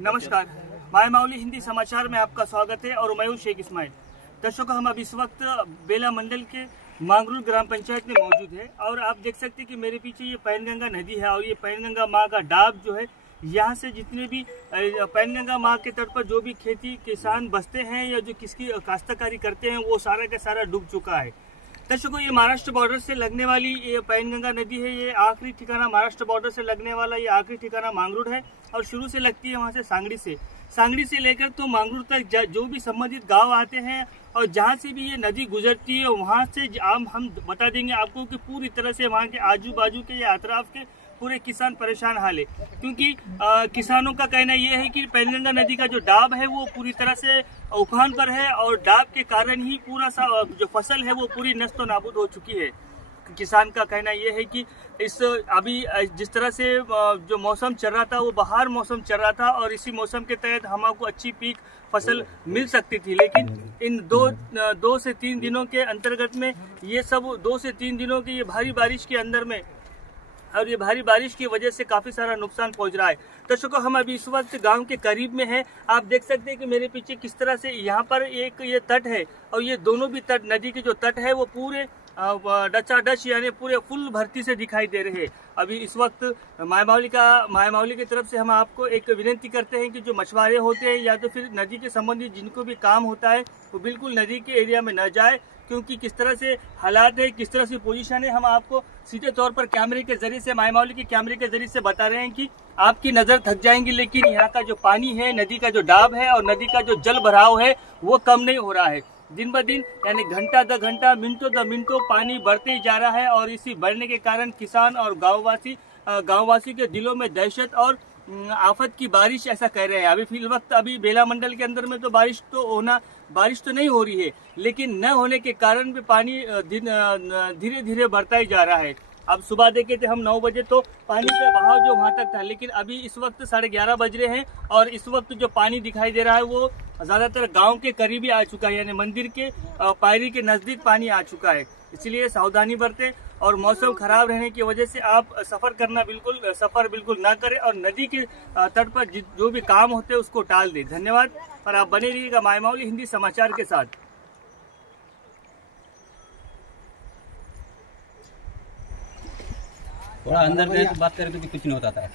नमस्कार, माय माउली हिंदी समाचार में आपका स्वागत है और मैं शेख इस्माइल। दर्शकों, हम अब इस वक्त बेला मंडल के मांगरूल ग्राम पंचायत में मौजूद है और आप देख सकते हैं कि मेरे पीछे ये पैनगंगा नदी है और ये पैनगंगा माँ का डाब जो है, यहाँ से जितने भी पैनगंगा माँ के तट पर जो भी खेती किसान बसते हैं या जो किसकी काश्तकारी करते हैं वो सारा का सारा डूब चुका है। दर्शकों, ये महाराष्ट्र बॉर्डर से लगने वाली ये पैनगंगा नदी है। ये आखिरी ठिकाना महाराष्ट्र बॉर्डर से लगने वाला ये आखिरी ठिकाना मांगरूल है और शुरू से लगती है वहाँ से सांगड़ी से लेकर तो मांगरूल तक जो भी संबंधित गांव आते हैं और जहाँ से भी ये नदी गुजरती है वहाँ से हम बता देंगे आपको कि पूरी तरह से वहाँ के आजू बाजू के या अतराफ के पूरे किसान परेशान हाल है, क्योंकि किसानों का कहना यह है कि पैनगंगा नदी का जो डाब है वो पूरी तरह से उफान पर है और डाब के कारण ही पूरा सा जो फसल है वो पूरी नष्ट नाबूद हो चुकी है। किसान का कहना यह है कि इस अभी जिस तरह से जो मौसम चल रहा था वो बहार मौसम चल रहा था और इसी मौसम के तहत हमको अच्छी पीक फसल मिल सकती थी, लेकिन इन दो से तीन दिनों के अंतर्गत में ये सब 2 से 3 दिनों की ये भारी बारिश के अंदर में और ये भारी बारिश की वजह से काफी सारा नुकसान पहुंच रहा है। दर्शकों, हम अभी इस वक्त गांव के करीब में हैं। आप देख सकते हैं कि मेरे पीछे किस तरह से यहाँ पर एक ये तट है और ये दोनों भी तट नदी के जो तट है वो पूरे डचाडच यानी पूरे फुल भर्ती से दिखाई दे रहे हैं। अभी इस वक्त माय माउली की तरफ से हम आपको एक विनती करते हैं कि जो मछुआरे होते हैं या तो फिर नदी के संबंधित जिनको भी काम होता है वो बिल्कुल नदी के एरिया में न जाए, क्योंकि किस तरह से हालात है, किस तरह से पोजीशन है, हम आपको सीधे तौर पर कैमरे के जरिए से माय माउली के कैमरे के जरिए से बता रहे हैं कि आपकी नजर थक जाएंगी, लेकिन यहाँ का जो पानी है, नदी का जो डाब है और नदी का जो जल भराव है वो कम नहीं हो रहा है। दिन ब दिन यानी घंटा द घंटा मिनटों द मिनटों पानी बढ़ते ही जा रहा है और इसी बढ़ने के कारण किसान और गांववासी के दिलों में दहशत और आफत की बारिश ऐसा कह रहे हैं। अभी फिल वक्त अभी बेला मंडल के अंदर में तो बारिश तो नहीं हो रही है, लेकिन न होने के कारण भी पानी धीरे धीरे बढ़ता ही जा रहा है। अब सुबह देखे थे हम 9 बजे तो पानी का बहाव जो वहां तक था, लेकिन अभी इस वक्त 11:30 बज रहे हैं और इस वक्त जो पानी दिखाई दे रहा है वो ज्यादातर गांव के करीब ही आ चुका है, यानी मंदिर के पायरी के नजदीक पानी आ चुका है। इसलिए सावधानी बरतें और मौसम खराब रहने की वजह से आप सफर बिल्कुल ना करें और नदी के तट पर जो भी काम होते हैं उसको टाल दें। धन्यवाद और आप बने रहिएगा माय माउली हिंदी समाचार के साथ। थोड़ा अंदर से बात करें तो कुछ नहीं होता था।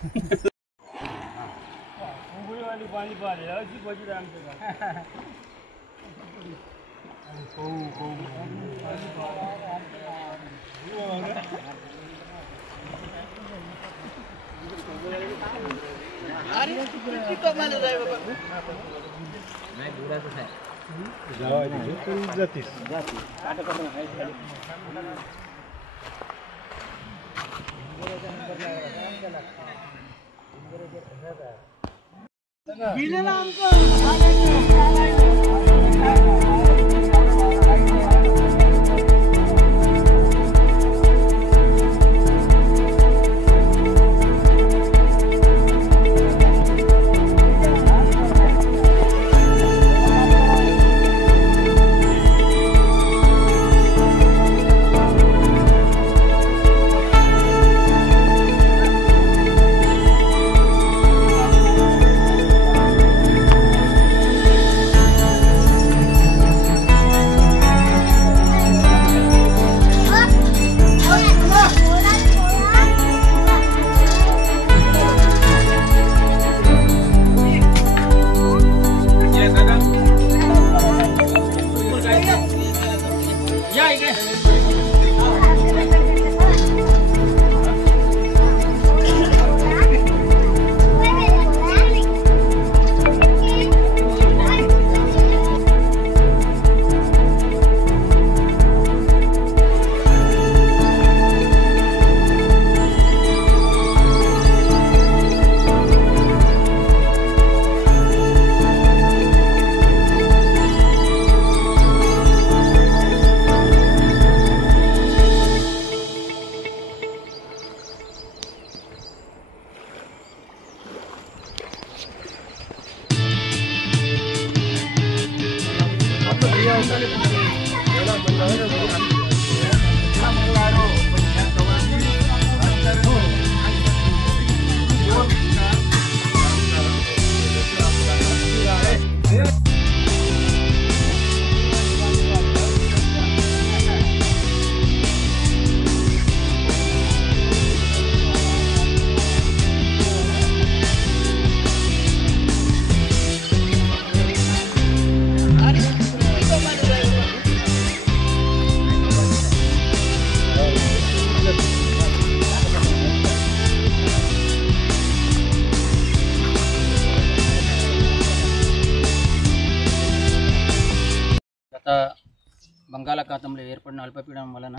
బంగాళాఖాతంలో ఏర్పడిన అల్పపీడనం వలన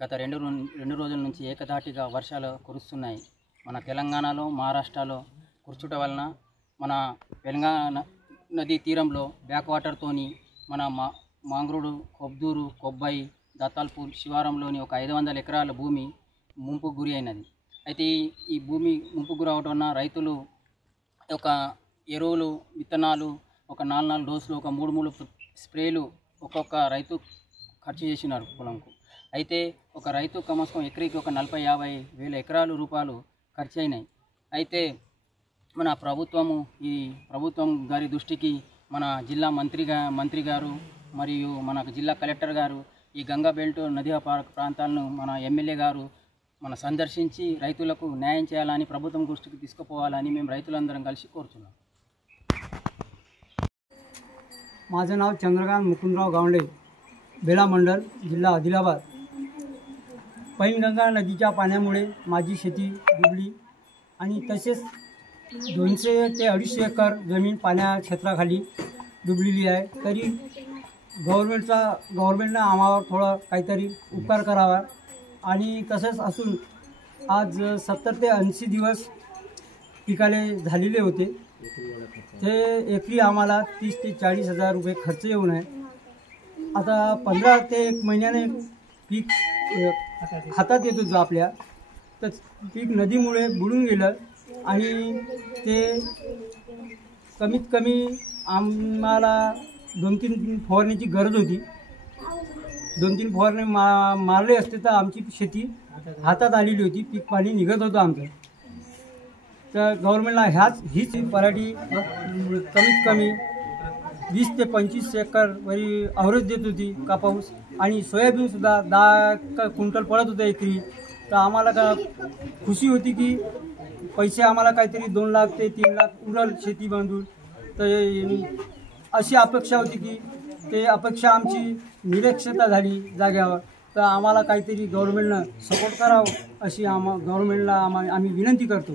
గత రెండు రోజుల నుంచి ఏకధాటిగా వర్షాలు కురుస్తున్నాయి. మన తెలంగాణలో, మహారాష్ట్రలో కురుచుట వలన మన తెలంగాణ నదీ తీరంలో బ్యాక్ వాటర్తోని మన మాంగ్రూడు, కొబ్దూరు, కొబ్బాయి, దత్తాల్పూర్ శివారంలోని ఒక 500 ఎకరాల భూమి ముంపుకు గురి అయినది. అయితే ఈ భూమి ముంపుకు గురి అవడం వలన రైతులు ఒక ఎరువులు, విత్తనాలు, ఒక 4 డోసులు, ఒక 3 స్ప్రేలు ఒక్కొక్క రైతు ఖర్చు చేసినారు పొలంకు. అయితే ఒక రైతు కమస్కం ఎకరికి ఒక 40-50 వేల ఎకరాలు రూపాయలు ఖర్చు అయినాయి. అయితే మన ప్రభుత్వం గారి దృష్టికి మన జిల్లా మంత్రి గారు మరియు మన జిల్లా కలెక్టర్ గారు ఈ గంగా బెల్ట్ నదీ ప్రాంతాలను మన ఎమ్మెల్యే గారు మన సందర్శించి రైతులకు న్యాయం చేయాలని, ప్రభుత్వం దృష్టికి తీసుకుపోవాలని మేము రైతులందరం కలిసి కోరుతున్నాం. माझं नाव चंद्रकांत मुकुंदराव गावंडे, बेला मंडल, जिल्हा आदिलाबाद. पैनगंगा नदीच्या पाण्यामुळे माझी शेती डुबली आणि तसेच 200 ते 250 एकर जमीन पाण्या क्षेत्राखाली डुबलेली आहे. तरी गव्हर्नमेंटनं आम्हावर थोडं काहीतरी उपकार करावा. आणि तसंच असून आज 70 ते 80 दिवस पिकाले झालेले होते. ते एकरी आम्हाला 30 ते 40 हजार रुपये खर्च येऊन आहे. आता 15 ते 1 महिन्याने पीक हातात येत होतं आपल्या, तर पीक नदीमुळे बुडून गेलं आणि ते कमीत कमी आम्हाला 2-3 फवारण्याची गरज होती. 2-3 फवारणे मारले असते तर आमची शेती हातात आलेली होती, पीक पाणी निघत होतं आमचं. तर गव्हर्नमेंटला हीच पराठी कमीत कमी 20 ते 25 एकर वरी अवरेज देत होती कापूस, आणि सोयाबीनसुद्धा 10 क्विंटल पडत होतं एकरी. तर आम्हाला का खुशी होती की पैसे आम्हाला काहीतरी 2 लाख ते 3 लाख उरल शेती बांधून. तर अशी अपेक्षा होती की ते अपेक्षा आमची निरीक्षता झाली जाग्यावर. तर आम्हाला काहीतरी गव्हर्नमेंटनं सपोर्ट करावं अशी गव्हर्नमेंटला आम्ही विनंती करतो.